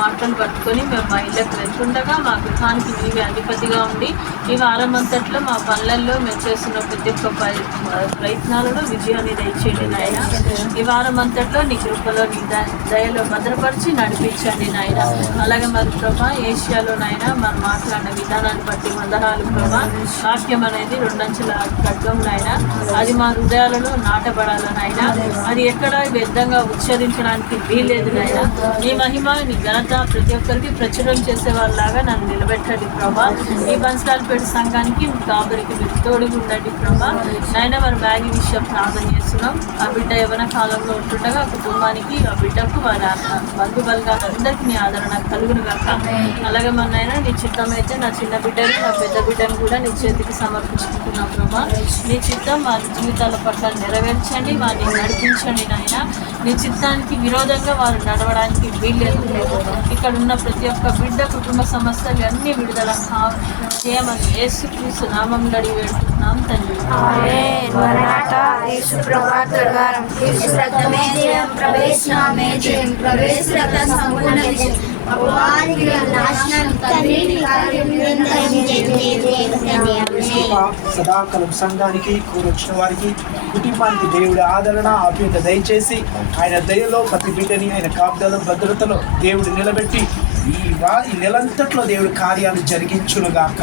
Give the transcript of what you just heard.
మాటలను పట్టుకొని మేము మా ఇళ్ళకి వెళ్తుండగా మా గృహానికి నీవే అధిపతిగా ఉండి ఈ వారం అంతట్లో మా పనులలో మేము చేస్తున్న ప్రతి ఒక్క ప్రయత్నాలలో విజయాన్ని దయచేయండి నాయన. ఈ వారం అంతట్లో నీ కృపలో నీ దయలో భద్రపరిచి నడిపించండి నాయన. అలాగే మరి ప్రభా ఏషియాలో నాయన మనం మాట్లాడిన విధానాన్ని బట్టి వందనాలు ప్రభా. వాక్యం అనేది 2 అంచెల ఖడ్గం నాయన, అది మా హృదయాలలో నాటబడాలనైనా, అది ఎక్కడ వ్యర్థంగా ఉచ్చరించడానికి వీల్లేదు నాయన. నీ మహిమ నీ ఘనత ప్రతి ఒక్కరికి ప్రచురం చేసే వాళ్ళలాగా నన్ను నిలబెట్టండి ప్రభా. ఈ బన్స్లాల్పేట సంఘానికి కాపురికి మీరు తోడుగా ఉండండి ప్రభా. నాయన మరి మ్యాగీ విషయం ప్రార్థన చేస్తున్నాం. ఆ బిడ్డ యవ్వన కాలంలో ఉంటుండగా కుటుంబానికి ఆ బిడ్డకు వారి బంధుబలగాలందరికీ నీ ఆదరణ కలుగును గాక. అలాగే మన నాయన నీ చిత్తం అయితే నా చిన్న బిడ్డని నా పెద్ద బిడ్డను కూడా నీ చేతికి సమర్పించుకుంటున్నాం ప్రభా. నీ చిత్తం వారి జీవితాల పట్ల నెరవేర్చండి, వారిని నడిపించండి నాయన. నీ చిత్తానికి విరోధంగా వారు నడవడానికి వీల్లేదు. ఇక్కడ ఉన్న ప్రతి ఒక్క బిడ్డ కుటుంబ సమస్యలు అన్ని విడుదల చేయమని యేసుక్రీస్తు నామములో అడిగి వేడుకుంటున్నాం తండ్రి. సదాకాలం సంఘానికి కూరొచ్చిన వారికి కుటుంబానికి దేవుడి ఆదరణ ఆప్యాయత దయచేసి ఆయన దయలో ప్రతి బిడ్డని ఆయన కాపుదల భద్రతలో దేవుడు నిలబెట్టి ఈ నెలంతట్లో దేవుడి కార్యాలు జరిగించునుగాక.